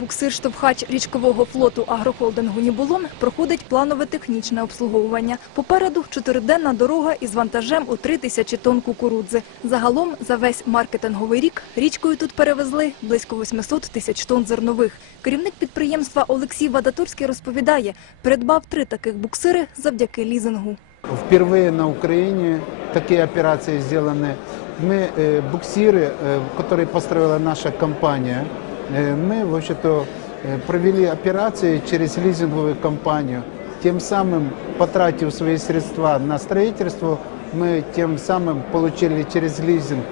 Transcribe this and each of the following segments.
Буксир-штовхач річкового флоту агрохолдингу «Нібулон» проходить планове технічне обслуговування. Попереду чотириденна дорога із вантажем у три тисячі тонн кукурудзи. Загалом за весь маркетинговий рік річкою тут перевезли близько 800 тисяч тонн зернових. Керівник підприємства Олексій Вадатурський розповідає, придбав три таких буксири завдяки лізингу. Впервые на Украине такие операции сделаны. Мы э, буксиры, э, которые построила наша компания, э, мы, в общем-то, э, провели операции через лизинговую компанию. Тем самым, потратив свои средства на строительство, мы тем самым получили через лизинг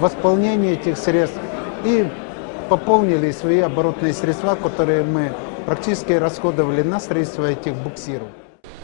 восполнение этих средств и пополнили свои оборотные средства, которые мы практически расходовали на строительство этих буксиров.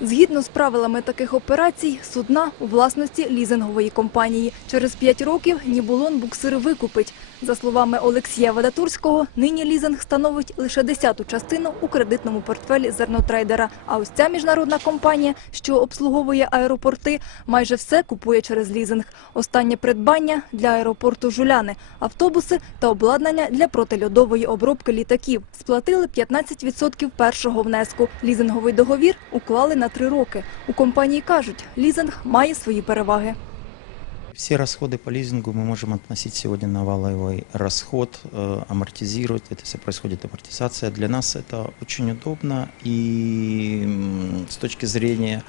Згідно з правилами таких операцій, судна у власності лізингової компанії. Через п'ять років Нібулон буксири викупить. За словами Олексія Вадатурського, нині лізинг становить лише десяту частину у кредитному портфелі зернотрейдера. А ось ця міжнародна компанія, що обслуговує аеропорти, майже все купує через лізинг. Останнє придбання для аеропорту Жуляни, автобуси та обладнання для протильодової обробки літаків. Сплатили 15% першого внеску. Лізинговий договір уклали на три роки. У компанії кажуть, лізинг має свої переваги. Все расходы по лизингу мы можем относить сегодня на валовый расход, э, амортизировать. Это все происходит амортизация. Для нас это очень удобно. И м, с точки зрения,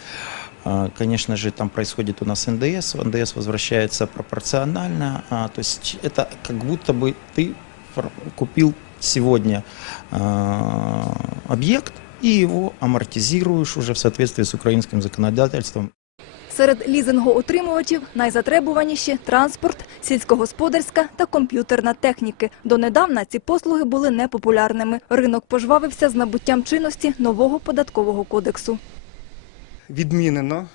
э, конечно же, там происходит у нас НДС. НДС возвращается пропорционально. а, То есть это как будто бы ты фор- купил сегодня э, объект и его амортизируешь уже в соответствии с украинским законодательством. Серед лізингоутримувачів найзатребуваніші – транспорт, сільськогосподарська та комп'ютерна техніки. Донедавна ці послуги були непопулярними. Ринок пожвавився з набуттям чинності нового податкового кодексу. відмінено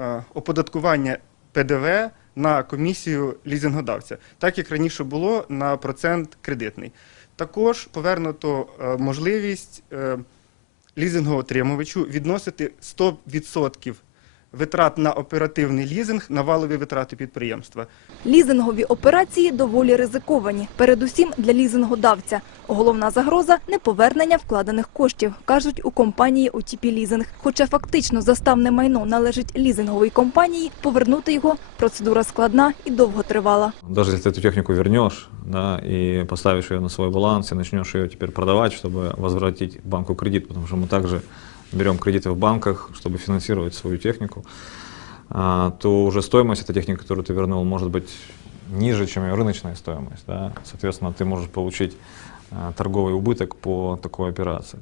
е, оподаткування ПДВ на комісію лізингодавця, так як раніше було на процент кредитний. Також повернуто е, можливість е, лізингоотримувачу відносити 100% витрат на оперативний лізинг на валові витрати підприємства. Лізингові операції доволі ризиковані, передусім для лізингодавця. Головна загроза – неповернення вкладених коштів, кажуть у компанії OTP Лізинг. Хоча фактично заставне майно належить лізинговій компанії, повернути його – процедура складна і довготривала. Даже если ты эту технику вернешь, да, и поставишь ее на свой баланс, и начнешь ее теперь продавать, чтобы возвратить банку кредит, потому что мы также берем кредиты в банках, чтобы финансировать свою технику, а, то уже стоимость этой техники, которую ты вернул, может быть ниже, чем ее рыночная стоимость. Да? Соответственно, ты можешь получить а, торговый убыток по такой операции.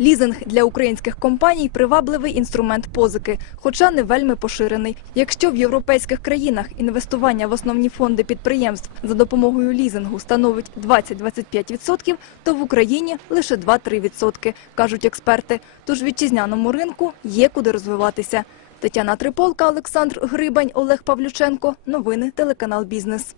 Лізинг для українських компаній – привабливий інструмент позики, хоча не вельми поширений. Якщо в європейських країнах інвестування в основні фонди підприємств за допомогою лізингу становить 20-25%, то в Україні лише 2-3%, кажуть експерти. Тож вітчизняному ринку є куди розвиватися. Тетяна Триполка, Олександр Грибань, Олег Павлюченко. Новини телеканал «Бізнес».